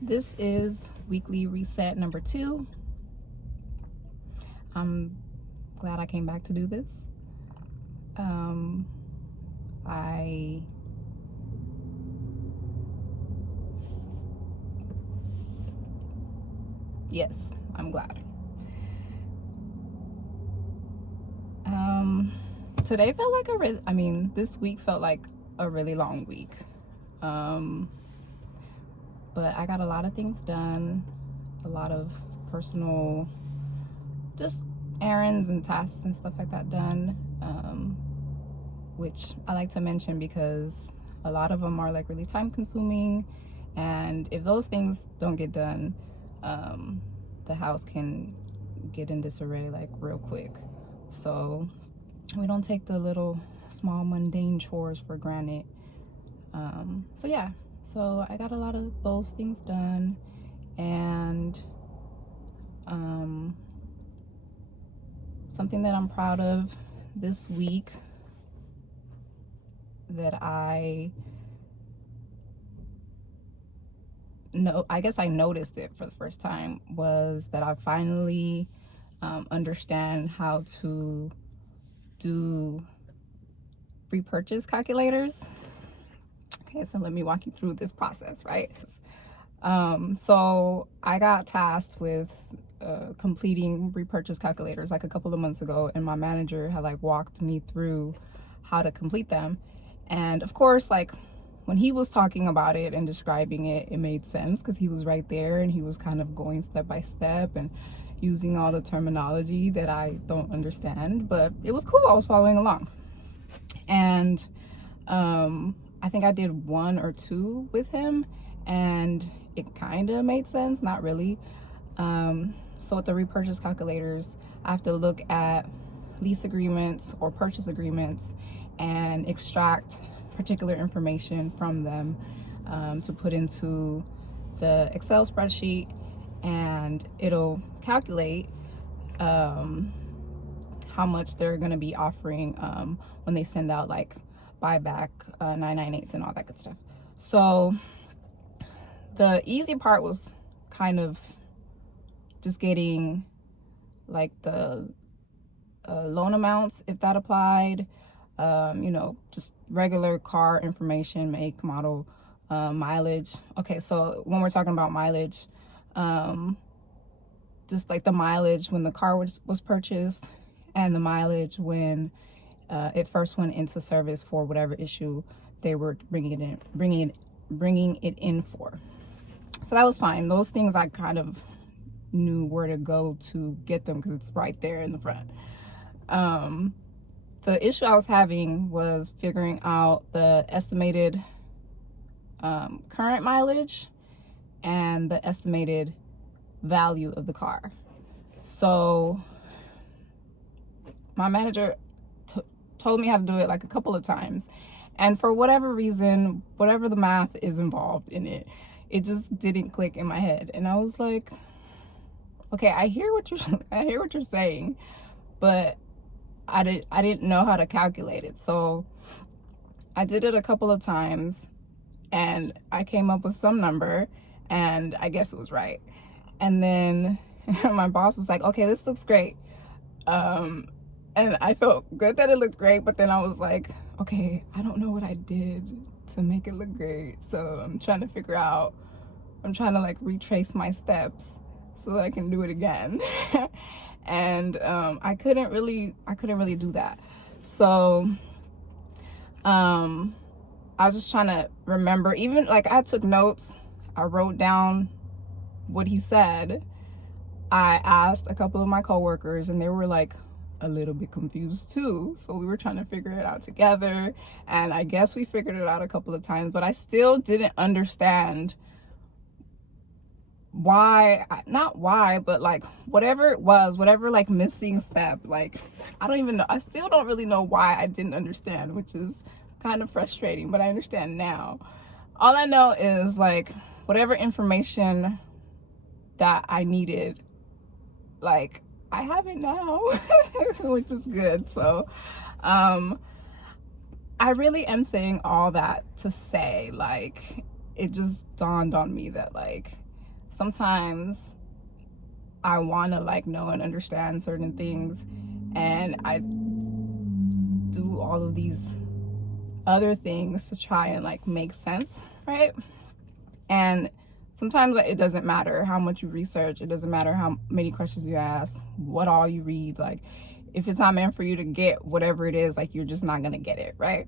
This is weekly reset number 2. I'm glad I came back to do this. Yes, I'm glad. Today felt like this week felt like a really long week. But I got a lot of things done, a lot of personal, just errands and tasks and stuff like that done, which I like to mention because a lot of them are like really time consuming, and if those things don't get done, the house can get in disarray like real quick. So we don't take the little small mundane chores for granted. So I got a lot of those things done, and something that I'm proud of this week that I guess I noticed it for the first time was that I finally understand how to do repurchase calculators. Okay, so let me walk you through this process, right? So I got tasked with completing repurchase calculators like a couple of months ago, and my manager had like walked me through how to complete them. And of course, like when he was talking about it and describing it, it made sense because he was right there and he was kind of going step by step and using all the terminology that I don't understand, but it was cool. I was following along. And I think I did 1 or 2 with him, and it kind of made sense, not really. So with the repurchase calculators, I have to look at lease agreements or purchase agreements and extract particular information from them to put into the Excel spreadsheet, and it'll calculate how much they're going to be offering when they send out like buyback 998s and all that good stuff. So the easy part was kind of just getting like the loan amounts, if that applied, just regular car information, make, model, mileage. Okay, so when we're talking about mileage, just like the mileage when the car was purchased and the mileage when it first went into service for whatever issue they were bringing it in for. So that was fine. Those things I kind of knew where to go to get them because it's right there in the front. The issue I was having was figuring out the estimated current mileage and the estimated value of the car. So my manager told me how to do it like a couple of times, and for whatever reason, whatever the math is involved in it, it just didn't click in my head. And I was like, okay, I hear what you're saying, but I didn't know how to calculate it. So I did it a couple of times and I came up with some number, and I guess it was right. And then my boss was like, okay, this looks great. And I felt good that it looked great, but then I was like, okay, I don't know what I did to make it look great. So I'm trying to like retrace my steps so that I can do it again. And I couldn't really do that. So I was just trying to remember, even like I took notes, I wrote down what he said. I asked a couple of my coworkers and they were like a little bit confused too. So we were trying to figure it out together, and I guess we figured it out a couple of times, but I still didn't understand not why, but like whatever it was, whatever like missing step, like I don't even know. I still don't really know why I didn't understand, which is kind of frustrating, but I understand now. All I know is like whatever information that I needed, like I have it now, which is good. So I really am saying all that to say, like, it just dawned on me that like sometimes I want to like know and understand certain things, and I do all of these other things to try and like make sense, right? And sometimes it doesn't matter how much you research, it doesn't matter how many questions you ask, what all you read, like if it's not meant for you to get whatever it is, like you're just not gonna get it, right?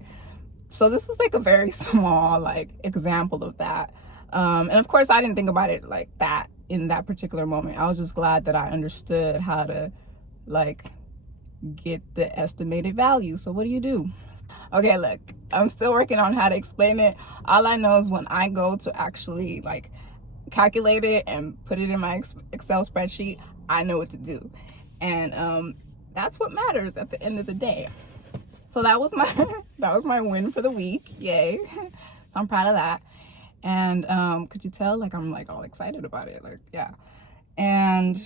So this is like a very small like example of that. And of course I didn't think about it like that in that particular moment. I was just glad that I understood how to like get the estimated value. So what do? Okay, look, I'm still working on how to explain it. All I know is when I go to actually like calculate it and put it in my Excel spreadsheet, I know what to do. And that's what matters at the end of the day. So that was my that was my win for the week. Yay. So I'm proud of that. And could you tell like I'm like all excited about it? Like, yeah. And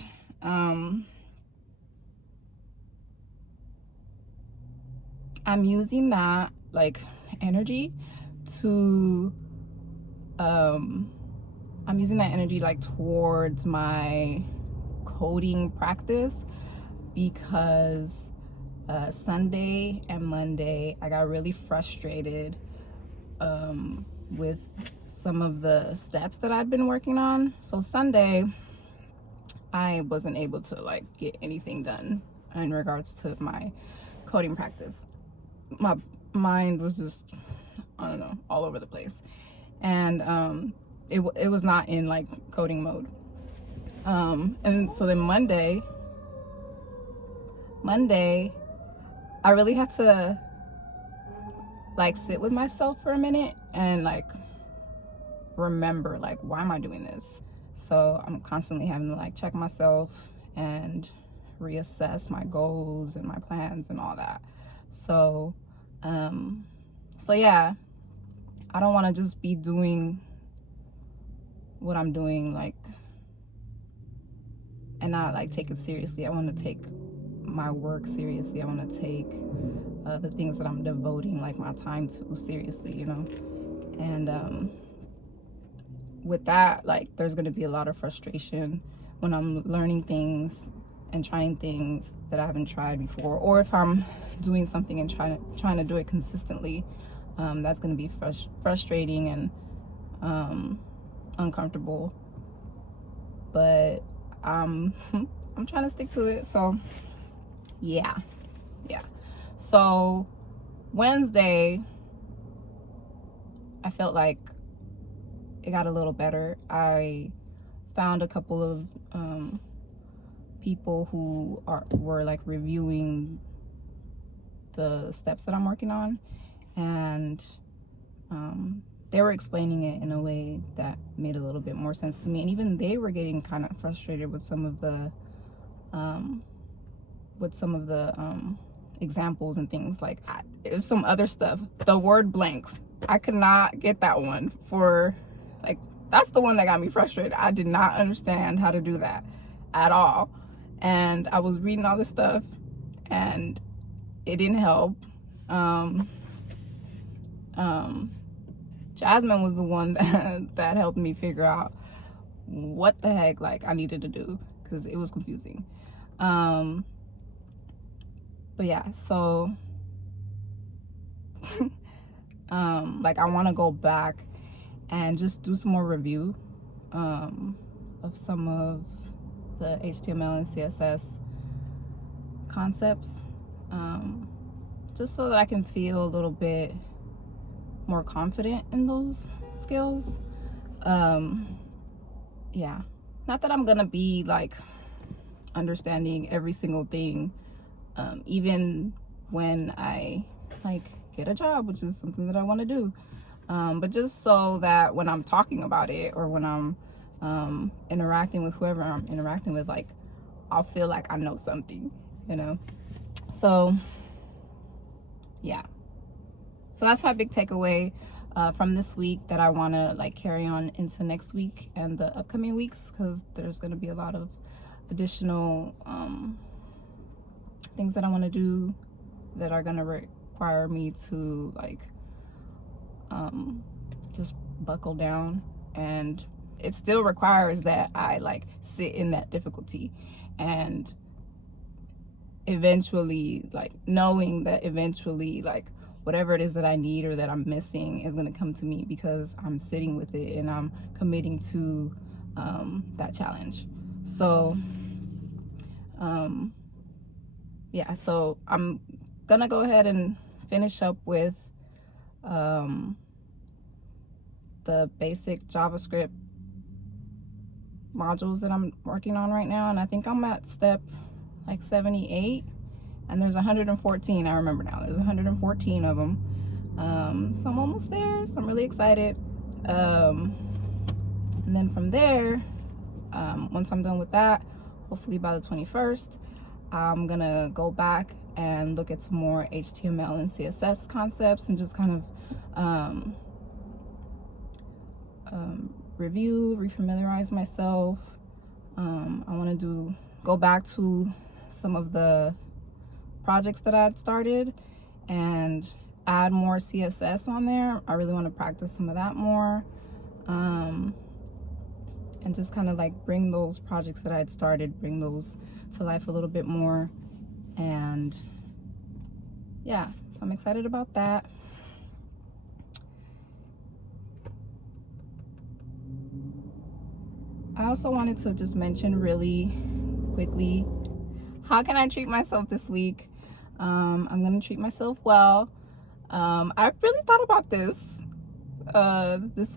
I'm using that like energy to I'm using that energy like towards my coding practice, because Sunday and Monday I got really frustrated with some of the steps that I've been working on. So Sunday I wasn't able to like get anything done in regards to my coding practice. My mind was just, I don't know, all over the place, and it was not in like coding mode. And so then Monday I really had to like sit with myself for a minute and like remember like, why am I doing this? So I'm constantly having to like check myself and reassess my goals and my plans and all that. So yeah, I don't want to just be doing what I'm doing like and not like take it seriously. I want to take my work seriously. I want to take the things that I'm devoting like my time to seriously, you know. And with that, like there's going to be a lot of frustration when I'm learning things and trying things that I haven't tried before, or if I'm doing something and trying to do it consistently. That's going to be frustrating and uncomfortable, but I'm trying to stick to it. So yeah. So Wednesday I felt like it got a little better. I found a couple of people who were like reviewing the steps that I'm working on, and they were explaining it in a way that made a little bit more sense to me, and even they were getting kind of frustrated with some of the examples and things. Like it was some other stuff, the word blanks, I could not get that one. For like, that's the one that got me frustrated. I did not understand how to do that at all, and I was reading all this stuff and it didn't help. Jasmine was the one that helped me figure out what the heck like I needed to do, because it was confusing. But yeah, so like I want to go back and just do some more review of some of the HTML and CSS concepts, just so that I can feel a little bit more confident in those skills. Yeah, not that I'm gonna be like understanding every single thing, even when I like get a job, which is something that I want to do, but just so that when I'm talking about it, or when I'm interacting with whoever I'm interacting with, like I'll feel like I know something, you know. So yeah, so that's my big takeaway from this week that I want to like carry on into next week and the upcoming weeks, because there's going to be a lot of additional things that I want to do that are going to require me to like just buckle down and it still requires that I like sit in that difficulty, and eventually, like, knowing that eventually, like, whatever it is that I need or that I'm missing is going to come to me because I'm sitting with it and I'm committing to that challenge. So yeah, so I'm gonna go ahead and finish up with the basic JavaScript modules that I'm working on right now, and I think I'm at step like 78, and there's 114. I remember now, there's 114 of them. So I'm almost there, so I'm really excited. And then from there, once I'm done with that, hopefully by the 21st, I'm gonna go back and look at some more HTML and CSS concepts and just kind of refamiliarize myself. I want to go back to some of the projects that I'd started and add more CSS on there. I really want to practice some of that more, and just kind of like bring those projects that I'd started, bring those to life a little bit more. And yeah, so I'm excited about that. I also wanted to just mention really quickly, how can I treat myself this week? I'm gonna treat myself well. I really thought about this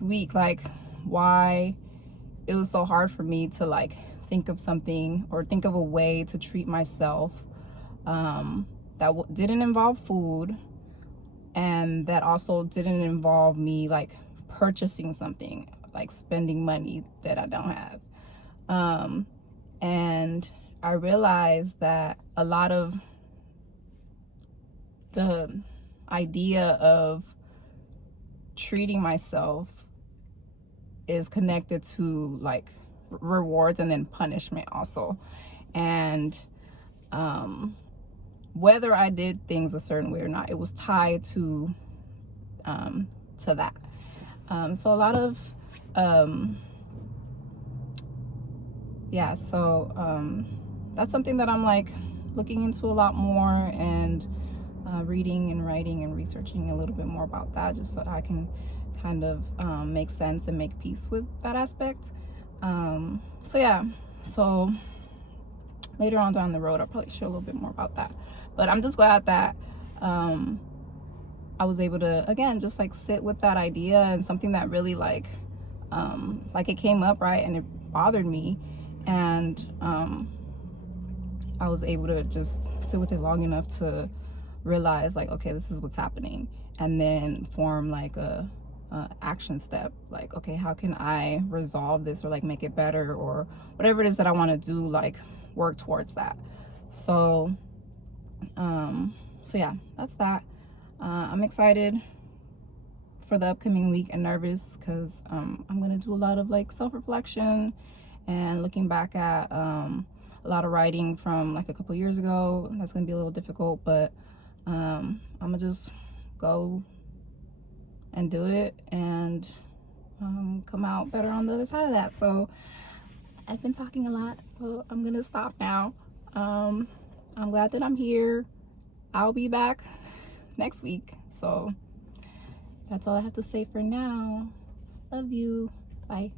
week, like why it was so hard for me to like think of something or think of a way to treat myself that didn't involve food, and that also didn't involve me like purchasing something, like spending money that I don't have. And I realized that a lot of the idea of treating myself is connected to like rewards and then punishment also. And whether I did things a certain way or not, it was tied to that. So a lot of yeah, so that's something that I'm like looking into a lot more, and reading and writing and researching a little bit more about that, just so I can kind of make sense and make peace with that aspect. So yeah, so later on down the road, I'll probably share a little bit more about that. But I'm just glad that I was able to, again, just like sit with that idea, and something that really like it came up, right, and it bothered me, and I was able to just sit with it long enough to realize like, okay, this is what's happening, and then form like a action step, like, okay, how can I resolve this or like make it better, or whatever it is that I want to do, like work towards that. So so yeah, that's that. I'm excited for the upcoming week and nervous because I'm gonna do a lot of like self-reflection and looking back at a lot of writing from like a couple years ago. That's gonna be a little difficult, but I'm gonna just go and do it and come out better on the other side of that. So I've been talking a lot, so I'm gonna stop now. I'm glad that I'm here. I'll be back next week. So that's all I have to say for now. Love you. Bye.